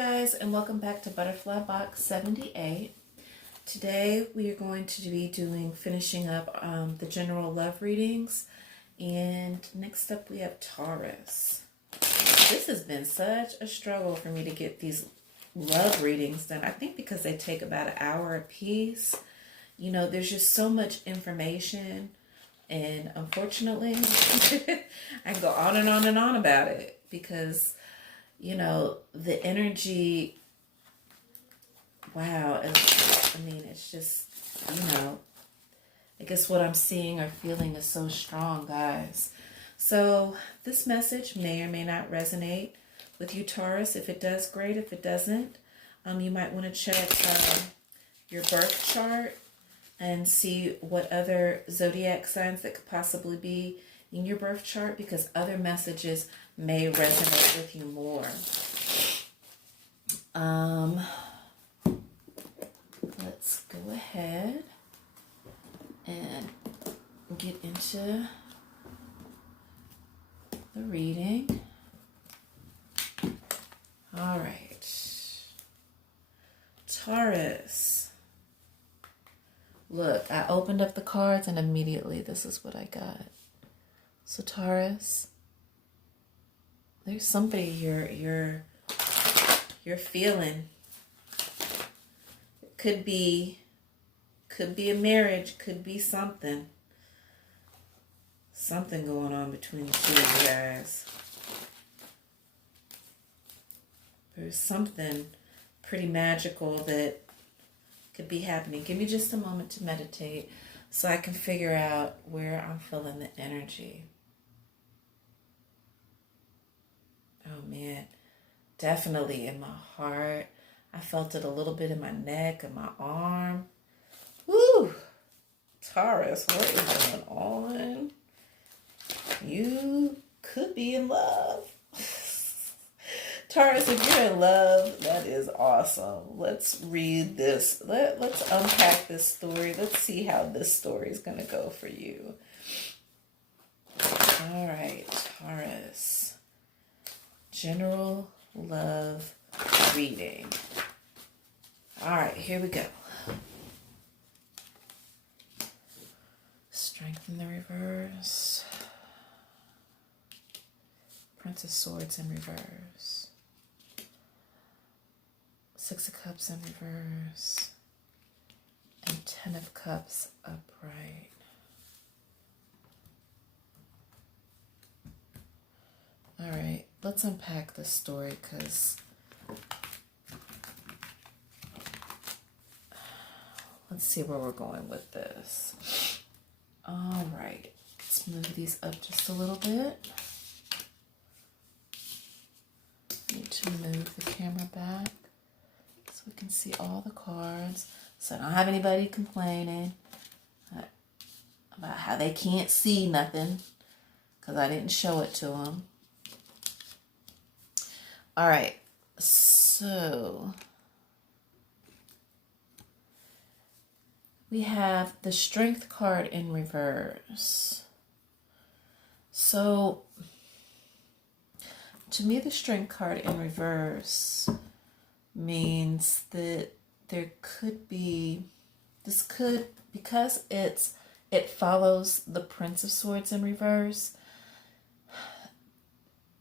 Guys, and welcome back to Butterfly Box 78. Today we are going to be finishing up the general love readings, and next up we have Taurus. This has been such a struggle for me to get these love readings done. I think because they take about an hour a piece. You know, there's just so much information, and unfortunately I can go on and on and on about it because you know, the energy, wow, it's just, you know, I guess what I'm seeing or feeling is so strong, guys. So this message may or may not resonate with you, Taurus. If it does, great. If it doesn't, you might want to check your birth chart and see what other zodiac signs that could possibly be in your birth chart, because other messages may resonate with you more. Let's go ahead and get into the reading. All right. Taurus. Look, I opened up the cards and immediately this is what I got. So Taurus, there's somebody you're feeling. It could be a marriage, could be something going on between the two of you guys. There's something pretty magical that could be happening. Give me just a moment to meditate so I can figure out where I'm feeling the energy. Oh man, definitely in my heart. I felt it a little bit in my neck and my arm. Woo! Taurus, what is going on? You could be in love. Taurus, if you're in love, that is awesome. Let's read this. Let's unpack this story. Let's see how this story is going to go for you. All right, Taurus. General love reading. All right, here we go. Strength in the reverse. Prince of Swords in reverse. Six of Cups in reverse. And 10 of Cups upright. All right, let's unpack this story because let's see where we're going with this. All right, let's move these up just a little bit. Need to move the camera back so we can see all the cards. So I don't have anybody complaining about how they can't see nothing because I didn't show it to them. All right, so we have the Strength card in reverse. So to me, the Strength card in reverse means that there could be, because it follows the Prince of Swords in reverse.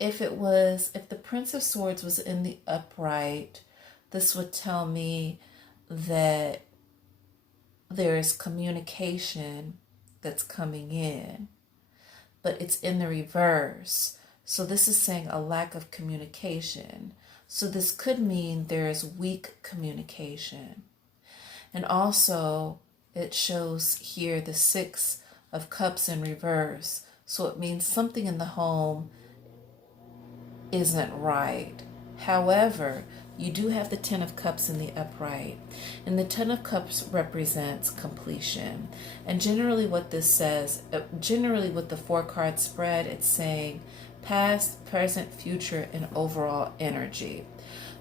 If the Prince of Swords was in the upright, this would tell me that there is communication that's coming in, but it's in the reverse. So this is saying a lack of communication. So this could mean there is weak communication. And also it shows here the 6 of Cups in reverse. So it means something in the home isn't right. However, you do have the 10 of Cups in the upright. And the 10 of Cups represents completion. And generally what this says, generally with the 4 card spread, it's saying past, present, future, and overall energy.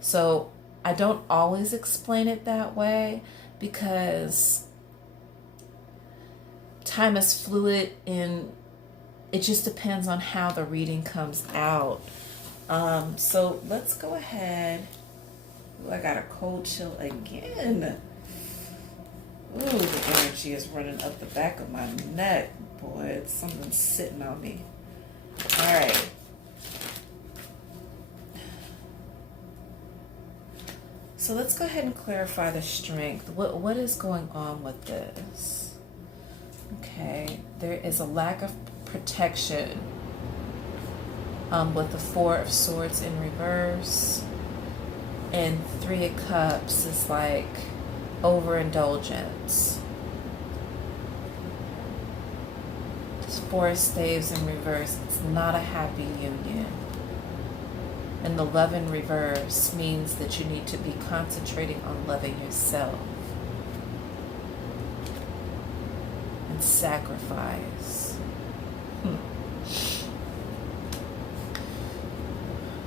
So I don't always explain it that way because time is fluid and it just depends on how the reading comes out. So let's go ahead Ooh, I got a cold chill again. Ooh, the energy is running up the back of my neck. Boy, it's something sitting on me. All right. So let's go ahead and clarify the strength. What is going on with this? Okay, there is a lack of protection with the Four of Swords in reverse, and Three of Cups is like overindulgence. Four of Staves in reverse, it's not a happy union. And the Love in reverse means that you need to be concentrating on loving yourself and sacrifice.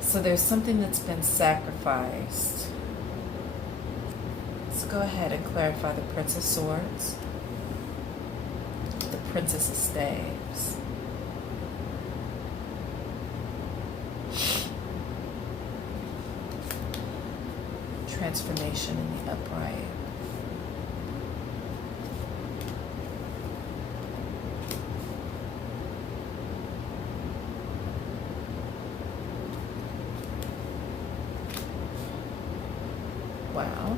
So there's something that's been sacrificed. Let's go ahead and clarify the Prince of Swords, the Princess of Staves. Transformation in the upright. Wow.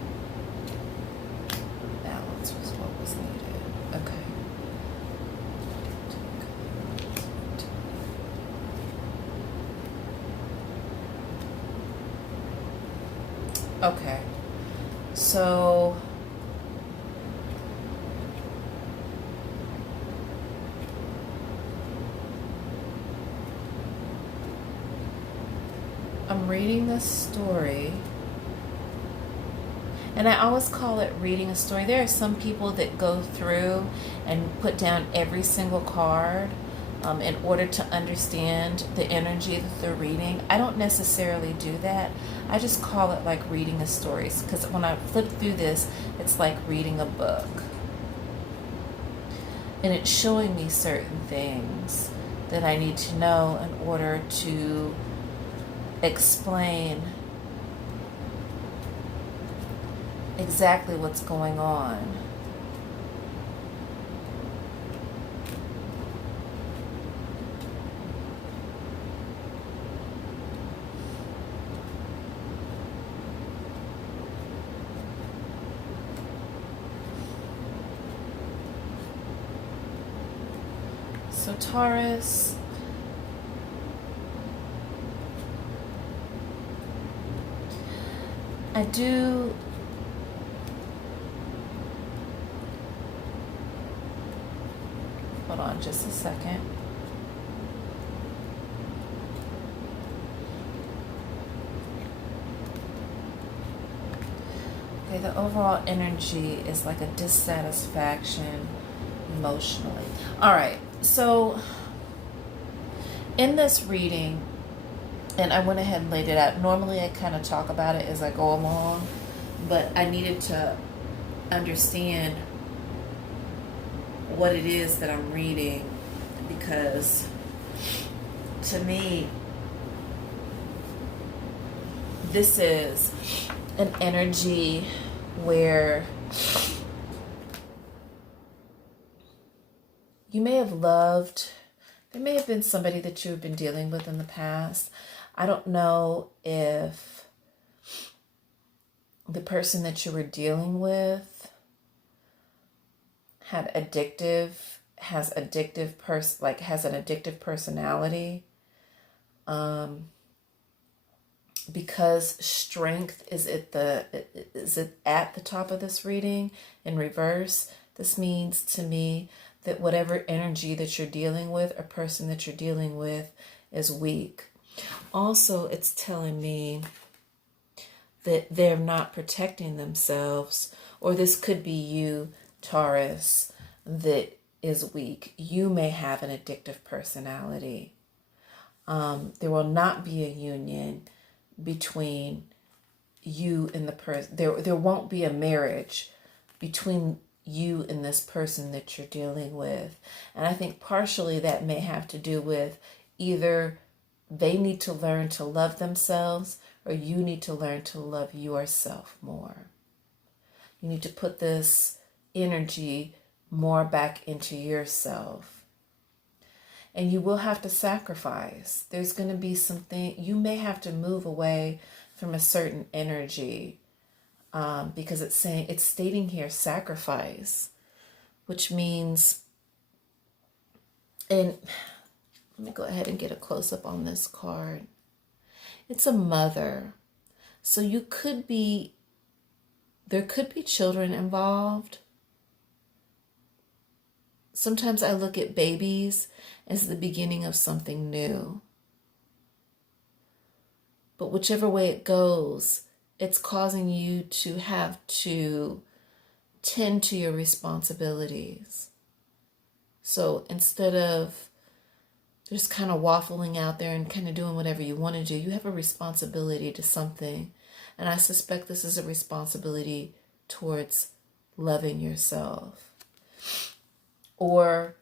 Balance was what was needed. Okay. Okay. So I'm reading this story, and I always call it reading a story. There are some people that go through and put down every single card in order to understand the energy that they're reading. I don't necessarily do that. I just call it like reading a story, because when I flip through this, it's like reading a book. And it's showing me certain things that I need to know in order to explain exactly what's going on. So Taurus, I do hold on just a second. Okay, the overall energy is like a dissatisfaction emotionally. All right, so in this reading, and I went ahead and laid it out. Normally I kind of talk about it as I go along, but I needed to understand what it is that I'm reading, because to me, this is an energy where you may have loved, there may have been somebody that you've been dealing with in the past. I don't know if the person that you were dealing with has an addictive personality. Because strength is at the top of this reading in reverse. This means to me that whatever energy that you're dealing with, or person that you're dealing with, is weak. Also, it's telling me that they're not protecting themselves, or this could be you, Taurus, that is weak. You may have an addictive personality. There will not be a union between you and the person. There won't be a marriage between you and this person that you're dealing with. And I think partially that may have to do with either they need to learn to love themselves, or you need to learn to love yourself more. You need to put this energy more back into yourself. And you will have to sacrifice. There's going to be something, you may have to move away from a certain energy, because it's stating here sacrifice, which means, and let me go ahead and get a close-up on this card. It's a mother. So there could be children involved. Sometimes I look at babies as the beginning of something new. But whichever way it goes, it's causing you to have to tend to your responsibilities. So instead of just kind of waffling out there and kind of doing whatever you want to do, you have a responsibility to something. And I suspect this is a responsibility towards loving yourself, or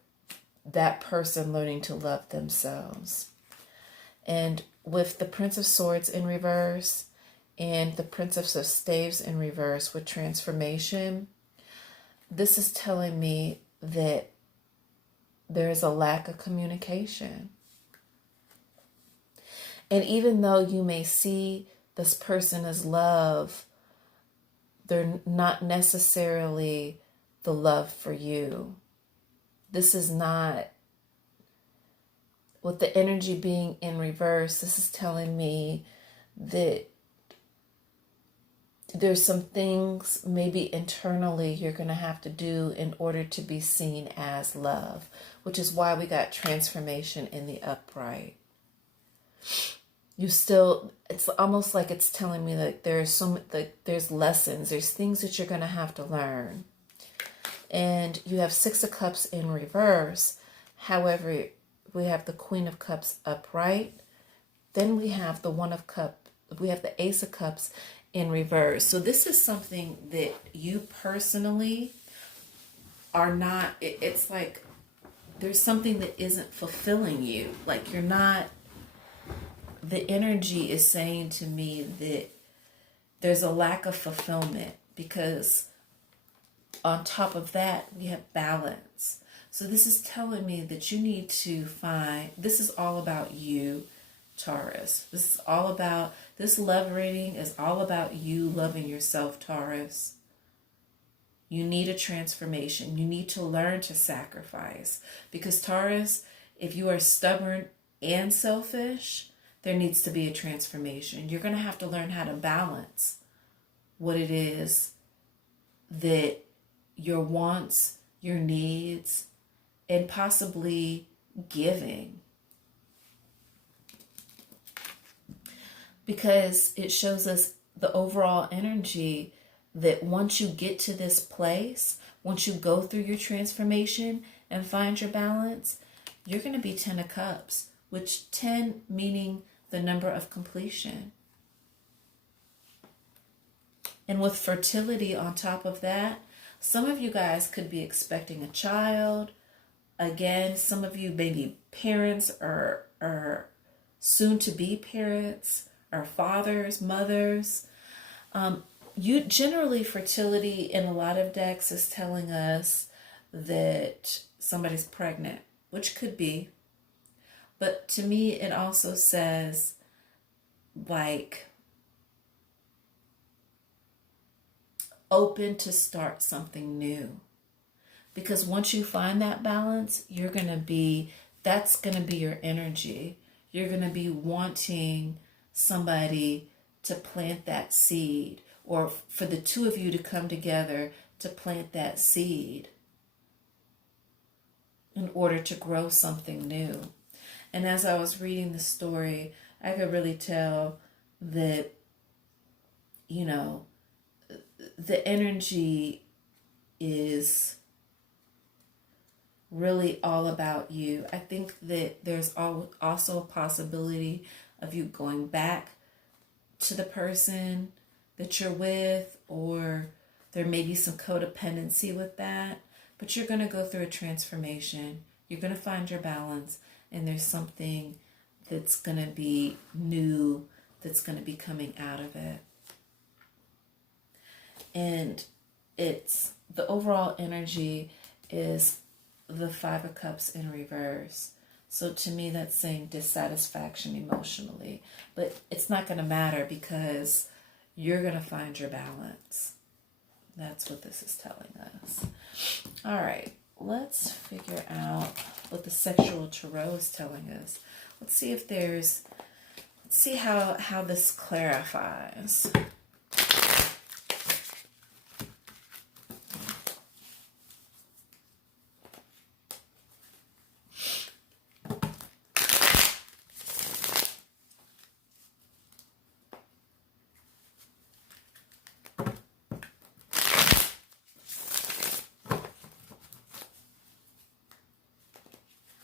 that person learning to love themselves. And with the Prince of Swords in reverse and the Princess of Staves in reverse with transformation, this is telling me that there is a lack of communication. And even though you may see this person as love, they're not necessarily the love for you. This is not, with the energy being in reverse, this is telling me that there's some things maybe internally you're going to have to do in order to be seen as love, which is why we got transformation in the upright. It's almost like it's telling me that there's lessons, there's things that you're going to have to learn. And you have Six of Cups in reverse. However, we have the Queen of Cups upright. Then we have the Ace of Cups in reverse. So this is something that you personally are not, it's like there's something that isn't fulfilling you. Like you're not, the energy is saying to me that there's a lack of fulfillment, because on top of that, we have balance. So this is telling me that you need to this is all about you, Taurus. This love reading is all about you loving yourself, Taurus. You need a transformation. You need to learn to sacrifice. Because Taurus, if you are stubborn and selfish, there needs to be a transformation. You're going to have to learn how to balance what it is that your wants, your needs, and possibly giving. Because it shows us the overall energy that once you get to this place, once you go through your transformation and find your balance, you're going to be 10 of Cups, which 10 meaning the number of completion. And with fertility on top of that, some of you guys could be expecting a child. Again, some of you may be parents or soon to be parents, or fathers, mothers. You generally, fertility in a lot of decks is telling us that somebody's pregnant, which could be. But to me, it also says like open to start something new. Because once you find that balance, that's going to be your energy. You're going to be wanting somebody to plant that seed, or for the two of you to come together to plant that seed in order to grow something new. And as I was reading the story, I could really tell that, the energy is really all about you. I think that there's also a possibility of you going back to the person that you're with, or there may be some codependency with that, but you're going to go through a transformation. You're going to find your balance, and there's something that's going to be new that's going to be coming out of it. And it's the overall energy is the Five of Cups in reverse. So to me, that's saying dissatisfaction emotionally. But it's not going to matter because you're going to find your balance. That's what this is telling us. All right, let's figure out what the sexual tarot is telling us. Let's see if there's, let's see how this clarifies.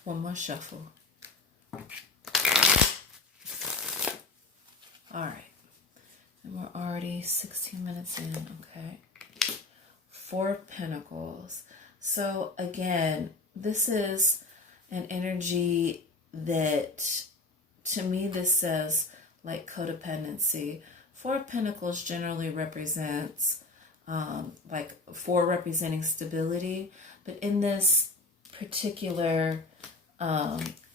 One more shuffle. All right. And we're already 16 minutes in, okay? Four of Pentacles. So again, this is an energy that, to me, this says like codependency. Four of Pentacles generally represents like four representing stability. But in this particular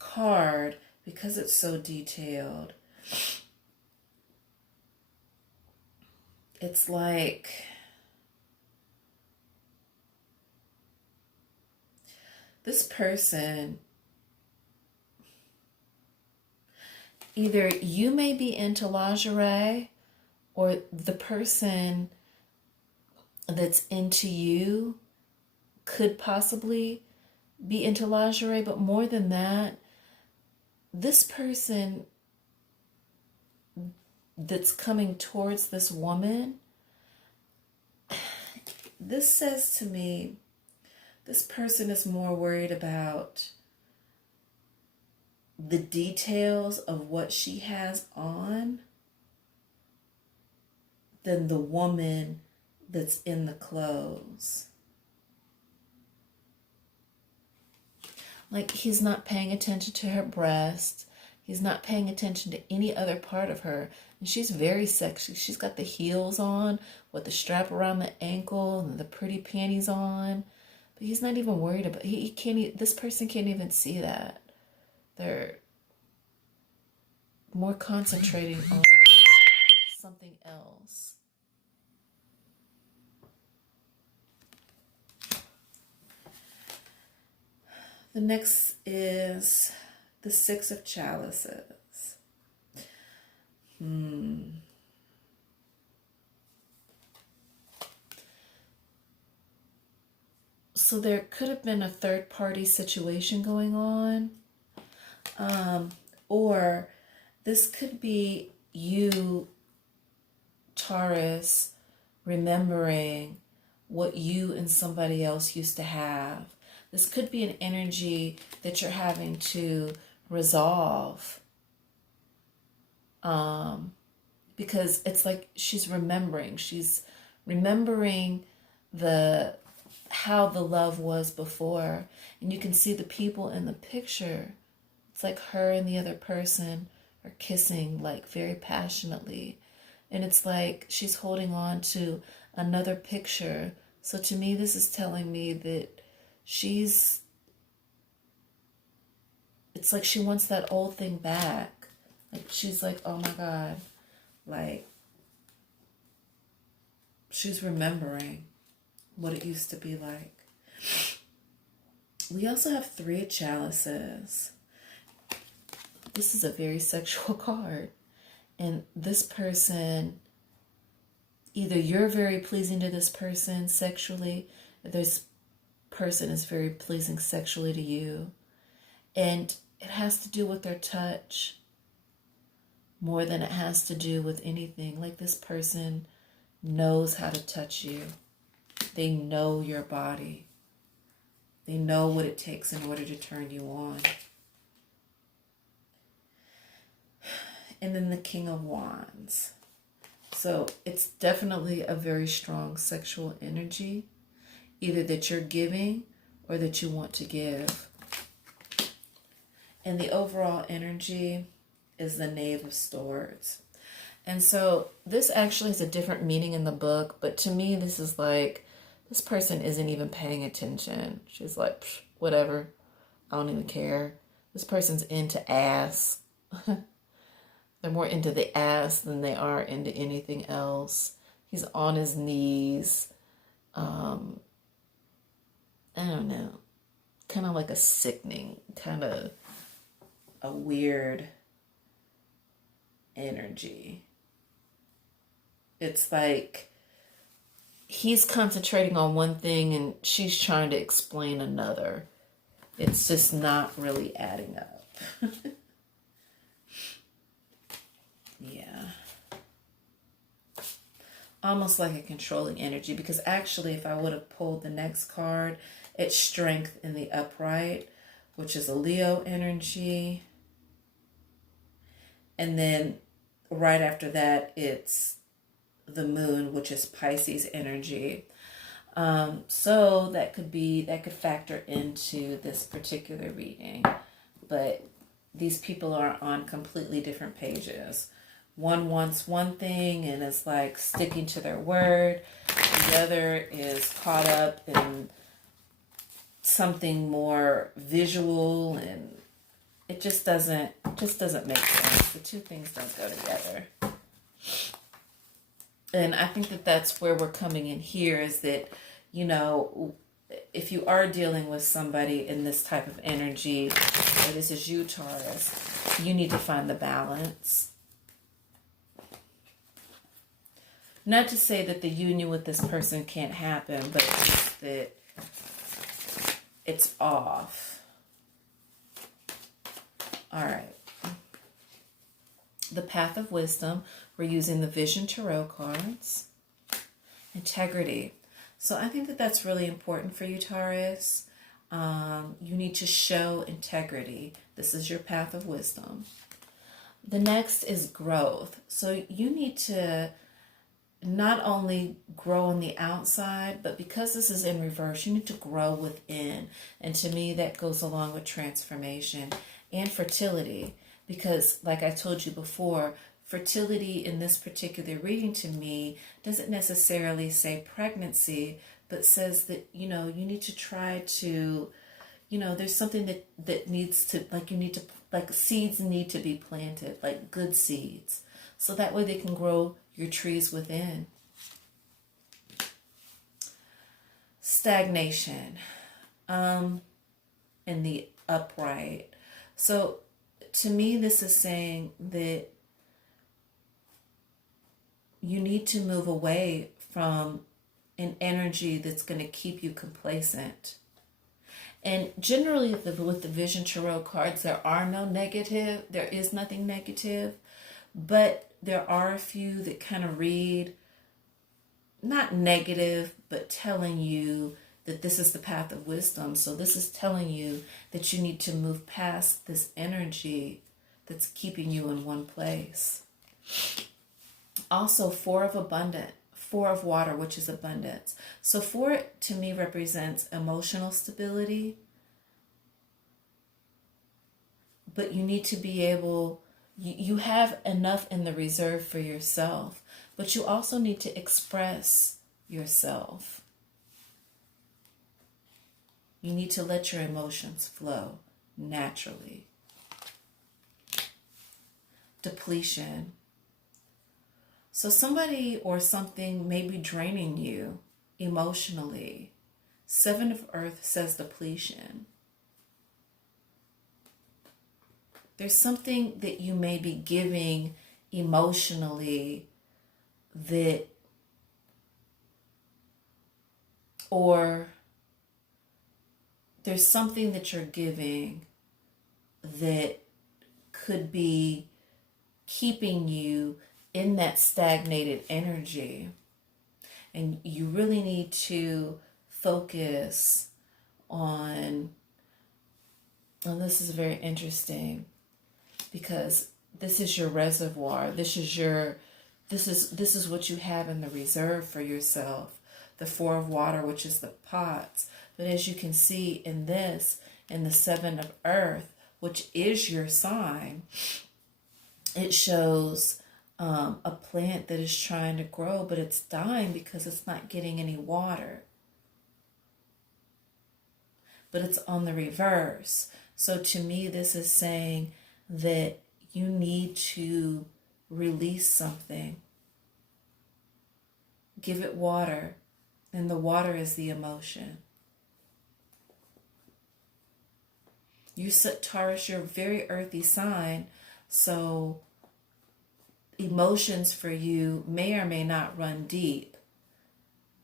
card, because it's so detailed, it's like this person, either you may be into lingerie or the person that's into you could possibly be into lingerie, but more than that, this person that's coming towards this woman, this says to me, this person is more worried about the details of what she has on than the woman that's in the clothes. Like, he's not paying attention to her breast. He's not paying attention to any other part of her. And she's very sexy. She's got the heels on with the strap around the ankle and the pretty panties on. But he's not even worried about, he can't, this person can't even see that. They're more concentrating on something else. The next is the Six of Chalices. So there could have been a third-party situation going on. Or this could be you, Taurus, remembering what you and somebody else used to have. This could be an energy that you're having to resolve. Because it's like she's remembering. She's remembering how the love was before. And you can see the people in the picture. It's like her and the other person are kissing like very passionately. And it's like she's holding on to another picture. So to me, this is telling me that it's like she wants that old thing back. Like she's like, oh my God, like she's remembering what it used to be like. We also have Three of Chalices. This is a very sexual card. And this person, either you're very pleasing to this person sexually, or this person is very pleasing sexually to you. And it has to do with their touch more than it has to do with anything. Like this person knows how to touch you. They know your body. They know what it takes in order to turn you on. And then the King of Wands. So it's definitely a very strong sexual energy, either that you're giving or that you want to give. And the overall energy is the Knave of Swords. And so this actually is a different meaning in the book, but to me, this is like, this person isn't even paying attention. She's like, "Psh, whatever, I don't even care." This person's into ass. They're more into the ass than they are into anything else. He's on his knees. I don't know. Kind of like a sickening, kind of a weird energy. It's like he's concentrating on one thing and she's trying to explain another. It's just not really adding up. Yeah. Almost like a controlling energy, because actually if I would have pulled the next card, it's strength in the upright, which is a Leo energy. And then right after that, it's the moon, which is Pisces energy. So that could factor into this particular reading, but these people are on completely different pages. One wants one thing and is like sticking to their word. The other is caught up in something more visual, and it just doesn't make sense. The two things don't go together. And I think that that's where we're coming in here, is that, you know, if you are dealing with somebody in this type of energy, or this is you, Taurus, you need to find the balance. Not to say that the union with this person can't happen, but just that it's off. All right. The Path of Wisdom, we're using the Vision Tarot cards. Integrity. So I think that that's really important for you, Taurus. You need to show integrity. This is your Path of Wisdom. The next is growth. So you need to not only grow on the outside, but because this is in reverse, you need to grow within. And to me, that goes along with transformation and fertility. Because like I told you before, fertility in this particular reading to me doesn't necessarily say pregnancy, but says that, you know, you need to try to, you know, there's something that needs to, like, you need to, like, seeds need to be planted, like good seeds. So that way they can grow your trees within. Stagnation in the upright. So to me, this is saying that you need to move away from an energy that's going to keep you complacent. And generally with the Vision Tarot cards, there is nothing negative, but there are a few that kind of read, not negative, but telling you that this is the Path of Wisdom. So this is telling you that you need to move past this energy that's keeping you in one place. Also, Four of Water, which is abundance. So 4 to me represents emotional stability, but you need to be able, you have enough in the reserve for yourself, but you also need to express yourself. You need to let your emotions flow naturally. Depletion. So somebody or something may be draining you emotionally. 7 of Earth says depletion. There's something that you may be giving emotionally that, or there's something that you're giving that could be keeping you in that stagnated energy. And you really need to focus on, and this is very interesting, because this is your reservoir. This is what you have in the reserve for yourself. The 4 of Water, which is the pots. But as you can see in this, in the 7 of Earth, which is your sign, it shows a plant that is trying to grow, but it's dying because it's not getting any water. But it's on the reverse. So to me, this is saying that you need to release something. Give it water, and the water is the emotion. You said, Taurus, you're a very earthy sign, so emotions for you may or may not run deep.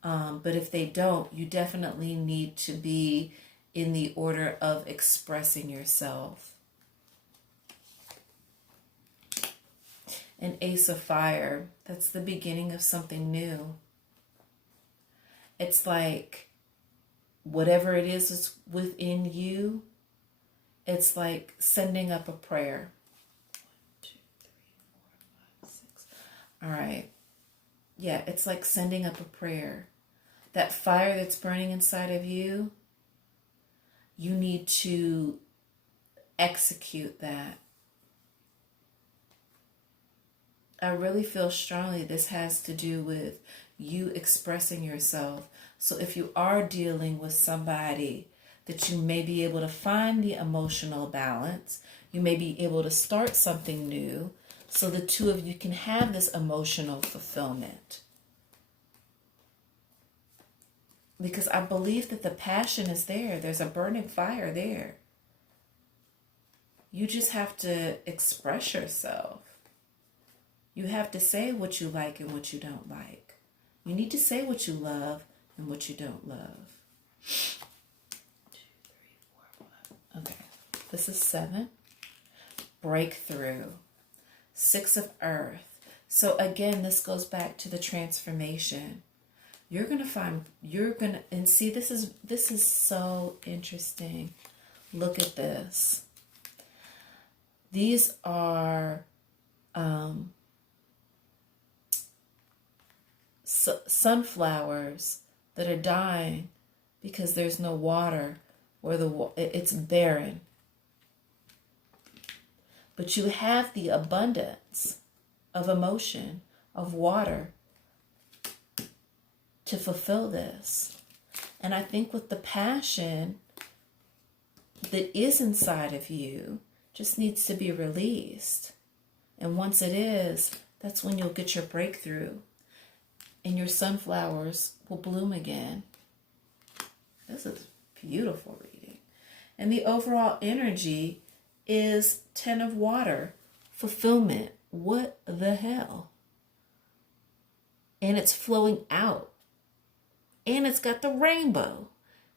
But if they don't, you definitely need to be in the order of expressing yourself. An Ace of Fire, that's the beginning of something new. It's like whatever it is within you, it's like sending up a prayer. 1, 2, 3, 4, 5, 6. All right. Yeah, it's like sending up a prayer. That fire that's burning inside of you, you need to execute that. I really feel strongly this has to do with you expressing yourself. So if you are dealing with somebody that you may be able to find the emotional balance, you may be able to start something new so the two of you can have this emotional fulfillment. Because I believe that the passion is there. There's a burning fire there. You just have to express yourself. You have to say what you like and what you don't like. You need to say what you love and what you don't love. 2, 3, 4, 5. Okay. This is 7. Breakthrough. 6 of Earth. So again, this goes back to the transformation. You're going to find, and see, this is so interesting. Look at this. These are sunflowers that are dying because there's no water, or it's barren. But you have the abundance of emotion, of water, to fulfill this. And I think with the passion that is inside of you, just needs to be released. And once it is, that's when you'll get your breakthrough. And your sunflowers will bloom again. This is beautiful reading. And the overall energy is 10 of water. Fulfillment. What the hell? And it's flowing out. And it's got the rainbow.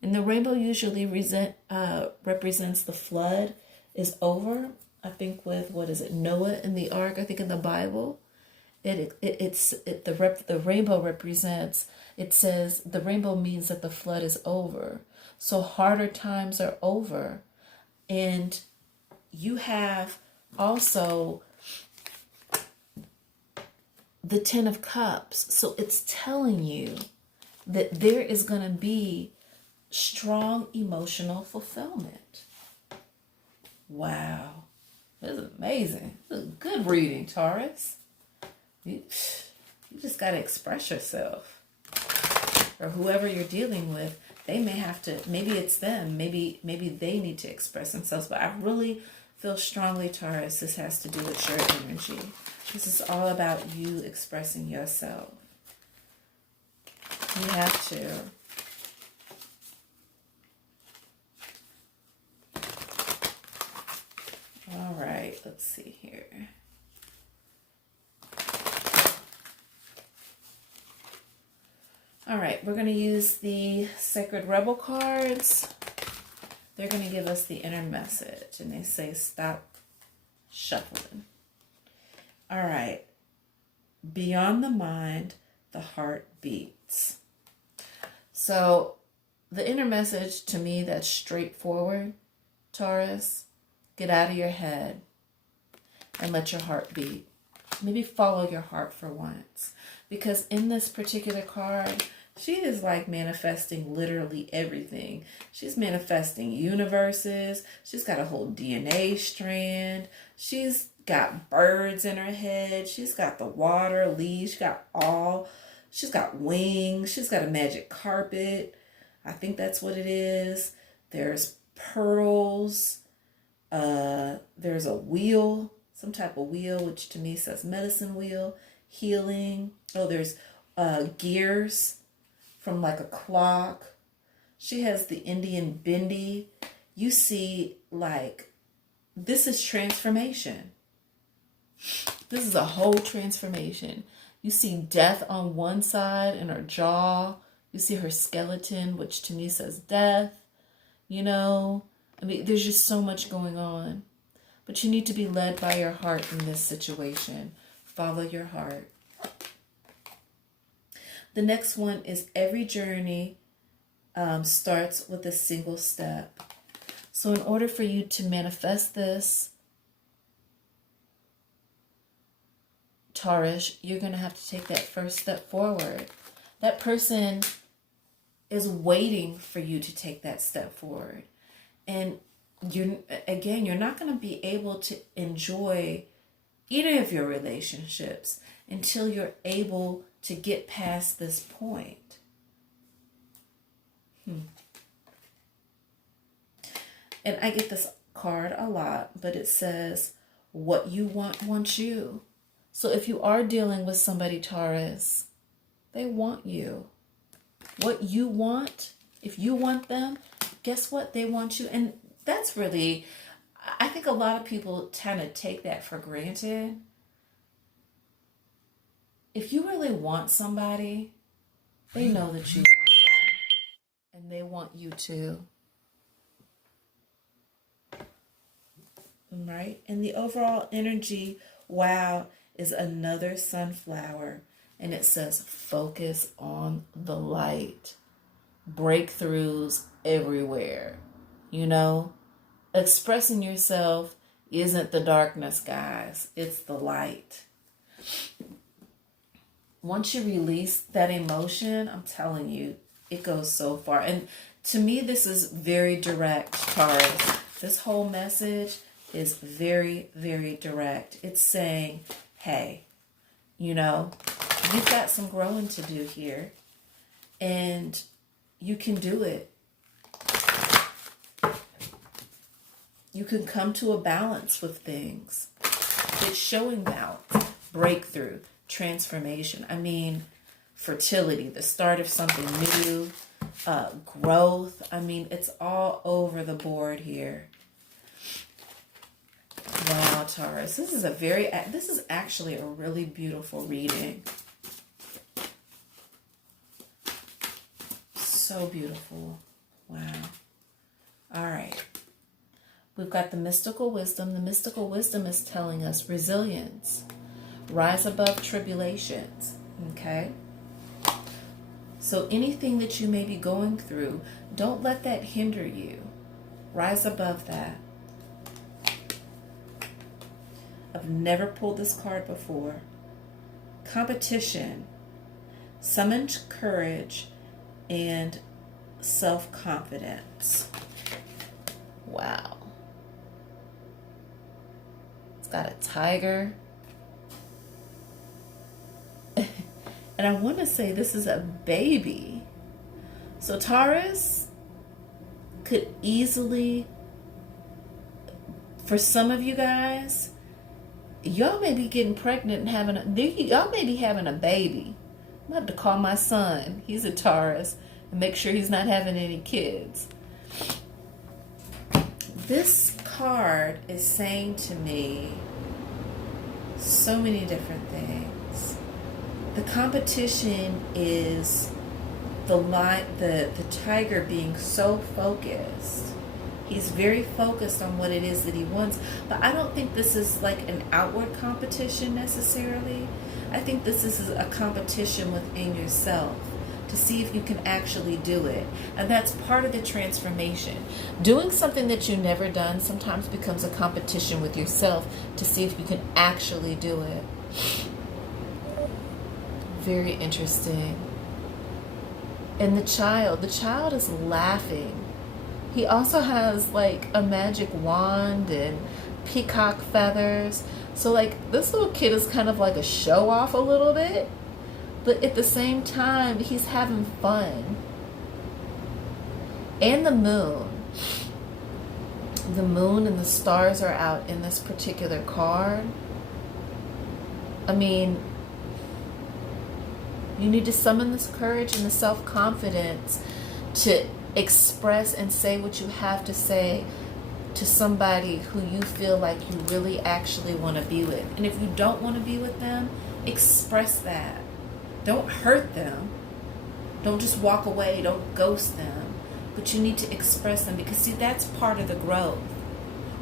And the rainbow usually represents the flood is over. I think with, Noah in the ark, I think in the Bible. The rainbow represents, it says the rainbow means that the flood is over. So harder times are over. And you have also the 10 of Cups. So it's telling you that there is going to be strong emotional fulfillment. Wow. This is amazing. This is good reading, Taurus. You just got to express yourself. Or whoever you're dealing with, they may have to, maybe it's them, maybe they need to express themselves. But I really feel strongly, Taurus, this has to do with your energy. This is all about you expressing yourself. You have to. All right, let's see here. All right, we're going to use the Sacred Rebel cards. They're going to give us the inner message, and they say stop shuffling. All right. Beyond the mind, the heart beats. So the inner message to me, that's straightforward, Taurus. Get out of your head and let your heart beat. Maybe follow your heart for once. Because in this particular card, she is like manifesting literally everything. She's manifesting universes. She's got a whole DNA strand. She's got birds in her head. She's got the water, leaves. She's got wings. She's got a magic carpet. I think that's what it is. There's pearls. There's a wheel, some type of wheel, which to me says medicine wheel, healing. Oh, there's gears from like a clock. She has the Indian bindi. You see, like, this is transformation. This is a whole transformation. You see death on one side in her jaw. You see her skeleton, which to me says death. You know, I mean, there's just so much going on. But you need to be led by your heart in this situation. Follow your heart. The next one is every journey starts with a single step. So in order for you to manifest this, Taurus, you're going to have to take that first step forward. That person is waiting for you to take that step forward. And you're not going to be able to enjoy any of your relationships until you're able to get past this point. And I get this card a lot, but it says, what you want wants you. So if you are dealing with somebody, Taurus, they want you. What you want, if you want them, guess what? They want you. And that's really, I think a lot of people tend to take that for granted. If you really want somebody, they know that you want them. And they want you too. Right? And the overall energy, wow, is another sunflower. And it says, focus on the light. Breakthroughs everywhere. You know, expressing yourself isn't the darkness, guys. It's the light. Once you release that emotion, I'm telling you, it goes so far. And to me, this is very direct, Taurus. This whole message is very, very direct. It's saying, hey, you know, you've got some growing to do here, and you can do it. You can come to a balance with things. It's showing balance, breakthrough, transformation. I mean, fertility, the start of something new, growth. I mean, it's all over the board here. Wow, Taurus, this is actually a really beautiful reading. So beautiful. Wow. All right. We've got the mystical wisdom. The mystical wisdom is telling us resilience. Rise above tribulations. Okay? So anything that you may be going through, don't let that hinder you. Rise above that. I've never pulled this card before. Competition. Summons courage and self-confidence. Wow. It's got a tiger. And I want to say this is a baby. So Taurus could easily, for some of you guys, y'all may be getting pregnant and y'all may be having a baby. I'm going to have to call my son. He's a Taurus, and make sure he's not having any kids. This card is saying to me so many different things. The competition is the tiger being so focused. He's very focused on what it is that he wants. But I don't think this is like an outward competition necessarily. I think this is a competition within yourself to see if you can actually do it. And that's part of the transformation. Doing something that you've never done sometimes becomes a competition with yourself to see if you can actually do it. Very interesting. And the child is laughing. He also has like a magic wand and peacock feathers. So like this little kid is kind of like a show off a little bit, but at the same time, he's having fun. And the moon and the stars are out in this particular card. I mean, you need to summon this courage and the self-confidence to express and say what you have to say to somebody who you feel like you really actually want to be with. And if you don't want to be with them, express that. Don't hurt them. Don't just walk away. Don't ghost them. But you need to express them, because see, that's part of the growth.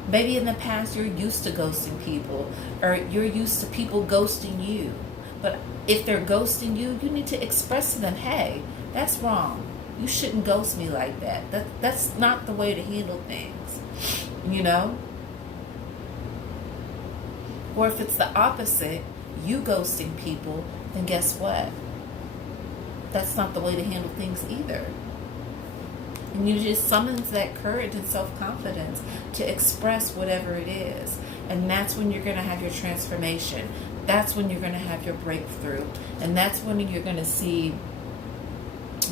Maybe in the past you're used to ghosting people, or you're used to people ghosting you. But if they're ghosting you, you need to express to them, hey, that's wrong. You shouldn't ghost me like that. That's not the way to handle things, you know? Or if it's the opposite, you ghosting people, then guess what? That's not the way to handle things either. And you just summons that courage and self-confidence to express whatever it is. And that's when you're going to have your transformation. That's when you're going to have your breakthrough. And that's when you're going to see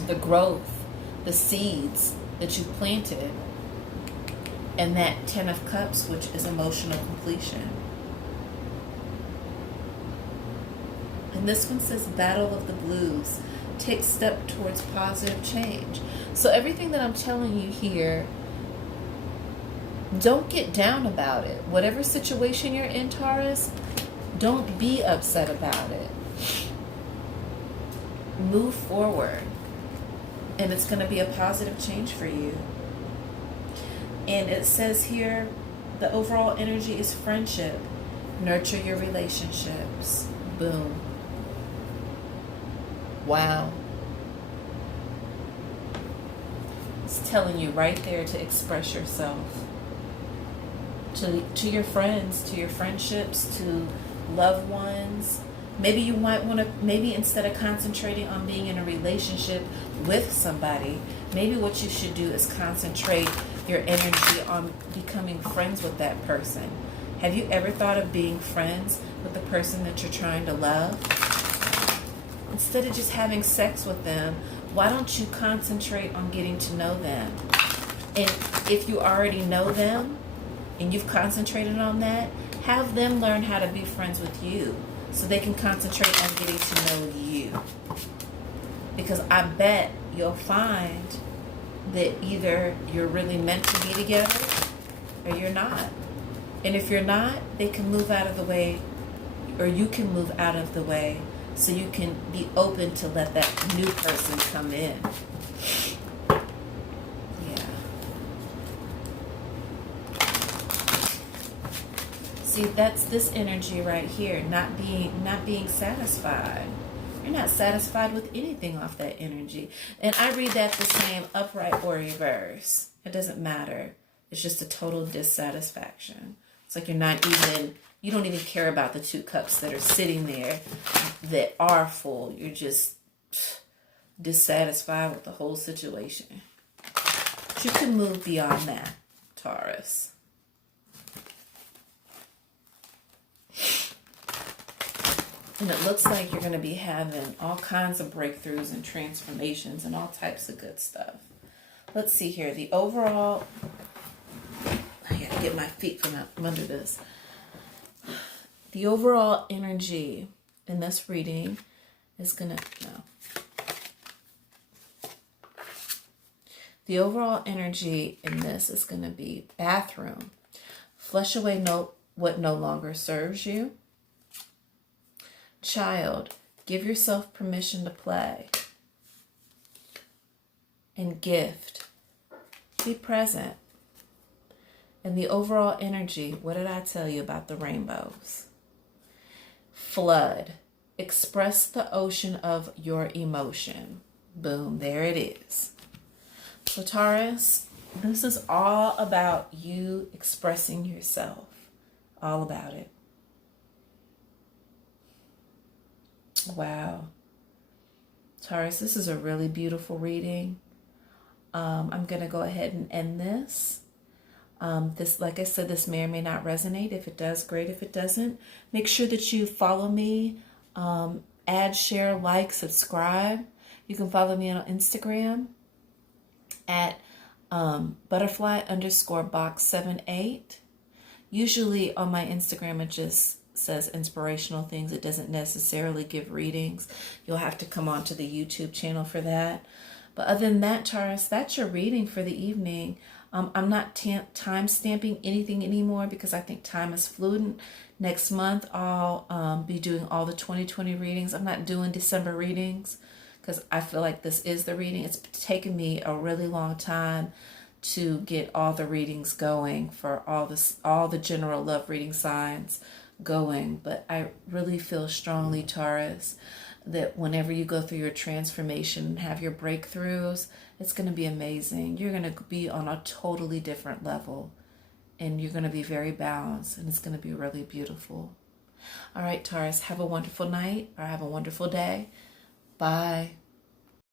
the growth, the seeds that you've planted. And that 10 of Cups, which is emotional completion. And this one says Battle of the Blues. Take step towards positive change. So everything that I'm telling you here, don't get down about it. Whatever situation you're in, Taurus, don't be upset about it. Move forward. And it's going to be a positive change for you. And it says here, the overall energy is friendship. Nurture your relationships. Boom. Wow. It's telling you right there to express yourself. To your friends, to your friendships, to loved ones. Maybe you might want to, maybe instead of concentrating on being in a relationship with somebody, maybe what you should do is concentrate your energy on becoming friends with that person. Have you ever thought of being friends with the person that you're trying to love? Instead of just having sex with them, why don't you concentrate on getting to know them? And if you already know them and you've concentrated on that, have them learn how to be friends with you so they can concentrate on getting to know you. Because I bet you'll find that either you're really meant to be together or you're not. And if you're not, they can move out of the way, or you can move out of the way, so you can be open to let that new person come in. Yeah. See, that's this energy right here, not being satisfied. You're not satisfied with anything off that energy. And I read that the same, upright or reverse. It doesn't matter. It's just a total dissatisfaction. It's like you don't even care about the 2 cups that are sitting there that are full. You're just dissatisfied with the whole situation. But you can move beyond that, Taurus. And it looks like you're going to be having all kinds of breakthroughs and transformations and all types of good stuff. Let's see here. The overall... I got to get my feet from under this. The overall energy in this reading is going to... No. The overall energy in this is going to be bathroom. Flush away what no longer serves you. Child, give yourself permission to play. And gift, be present. And the overall energy, what did I tell you about the rainbows? Flood, express the ocean of your emotion. Boom, there it is. So Taurus, this is all about you expressing yourself. All about it. Wow. Taurus, this is a really beautiful reading. I'm going to go ahead and end this. This, like I said, this may or may not resonate. If it does, great. If it doesn't, make sure that you follow me, add, share, like, subscribe. You can follow me on Instagram at butterfly_box78. Usually on my Instagram, it just says inspirational things. It doesn't necessarily give readings. You'll have to come onto the YouTube channel for that. But other than that, Taurus, that's your reading for the evening. I'm not time stamping anything anymore because I think time is fluid. Next month, I'll be doing all the 2020 readings. I'm not doing December readings because I feel like this is the reading. It's taken me a really long time to get all the readings going for all the general love reading signs going. But I really feel strongly, Taurus, that whenever you go through your transformation and have your breakthroughs, it's going to be amazing. You're going to be on a totally different level, and you're going to be very balanced, and it's going to be really beautiful. All right, Taurus, have a wonderful night or have a wonderful day. Bye.